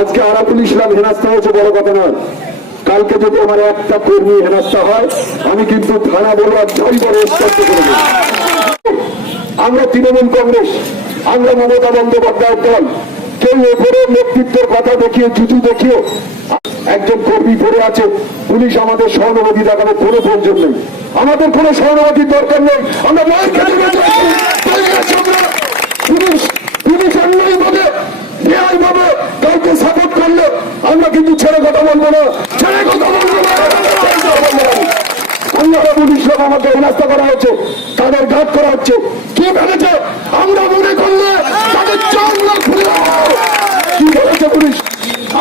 আজকে আরাফুল ইসলাম হেনাস্তা হয়েছে বড় কথা নয়। কালকে যদি আমার একটা কর্মী হেনাস্তা হয়, আমি কিন্তু থানা আর ঝাড়ি বড়। আমরা তৃণমূল কংগ্রেস, আমরা মমতা বন্দ্যোপাধ্যায়ের দল। কেউ এরপরে নেতৃত্বের কথা দেখিয়ে, জুতু দেখিয়ে, একজন কর্মী পড়ে আছে, পুলিশ আমাদের সহানুভূতি দেখানোর কোনো প্রয়োজন নেই। আমাদের কোনো সহানুভূতির দরকার নেই। আমরা পুলিশ পুলিশ অন্যায় ভাবে বেআই ভাবে কাউকে সাপোর্ট করলে আমরা কিন্তু ছেড়ে কথা বলব না। কথা বলব রাবুল আমাকে করা হচ্ছে, তাদের করা হচ্ছে। কি ভেবেছে আমরা মনে করলে কি ভেবেছে পুলিশ?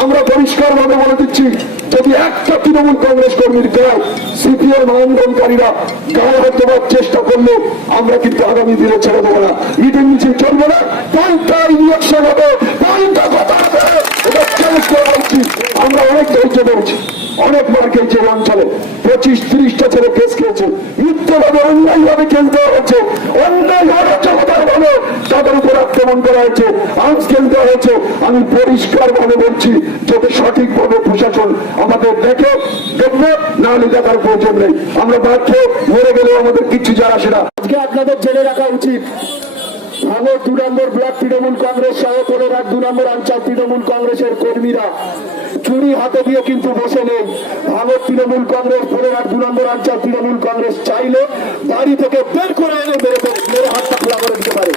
আমরা পরিষ্কার ভাবে বলে দিচ্ছি, যদি একটা তৃণমূল কংগ্রেস কর্মীর গায়ে সিপিএম আন্দোলনকারীরা গায়ে চেষ্টা করলে, আমরা কিন্তু আগামী দিনে ছেড়ে দেবো না। মিটিং মিছিল চলবে না। পাল্টাই ইলেকশন হবে। পাল্টা কথা হবে। এটা করে বলছি ধৈর্য মার খেয়েছে অঞ্চলে পঁচিশ ছেলে কেস খেয়েছে অন্যায় ভাবে কেস দেওয়া অন্যায় ভাবে তাদের উপর আক্রমণ করা হয়েছে কেস দেওয়া হয়েছে আমি পরিষ্কার ভাবে বলছি প্রশাসন আমাদের দেখে, দেখবে, না হলে দেখার প্রয়োজন নেই। আমরা বাধ্য মরে গেলেও আমাদের কিচ্ছু যায় আসে না। আজকে আপনাদের জেনে রাখা উচিত। দু নম্বর ব্লক তৃণমূল কংগ্রেস সহ দু নম্বর অঞ্চল তৃণমূল কংগ্রেসের কর্মীরা। চুরি হাতে দিয়ে কিন্তু বসে নেই। তৃণমূল কংগ্রেস দু নম্বর অঞ্চল তৃণমূল কংগ্রেস চাইলে বাড়ি থেকে বের করে এনে মেরে হাতটা খোলা করে দিতে পারে।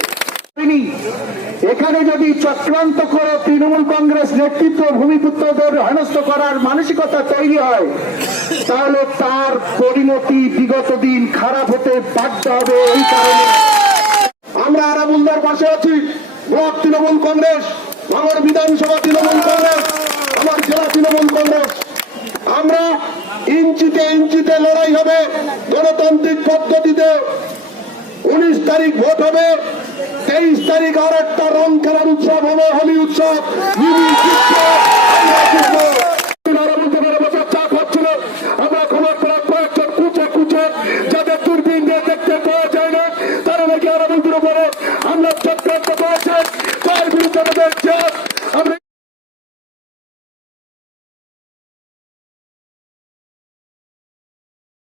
এখানে যদি চক্রান্ত করে তৃণমূল কংগ্রেস নেতৃত্ব ভূমিপুত্রদের হেনস্থ করার মানসিকতা তৈরি হয়, তাহলে তার পরিণতি বিগত দিন খারাপ হতে বাধ্য হবে এই কারণে আমরা আরাবুলদার পাশে আছি ব্লক তৃণমূল কংগ্রেস আমার বিধানসভা তৃণমূল কংগ্রেস, আমার জেলা তৃণমূল কংগ্রেস। আমরা ইঞ্চিতে ইঞ্চিতে লড়াই হবে, গণতান্ত্রিক পদ্ধতিতে। উনিশ তারিখ ভোট হবে, তেইশ তারিখ আর একটা রং খেলার উৎসব হবে, হোলি উৎসব।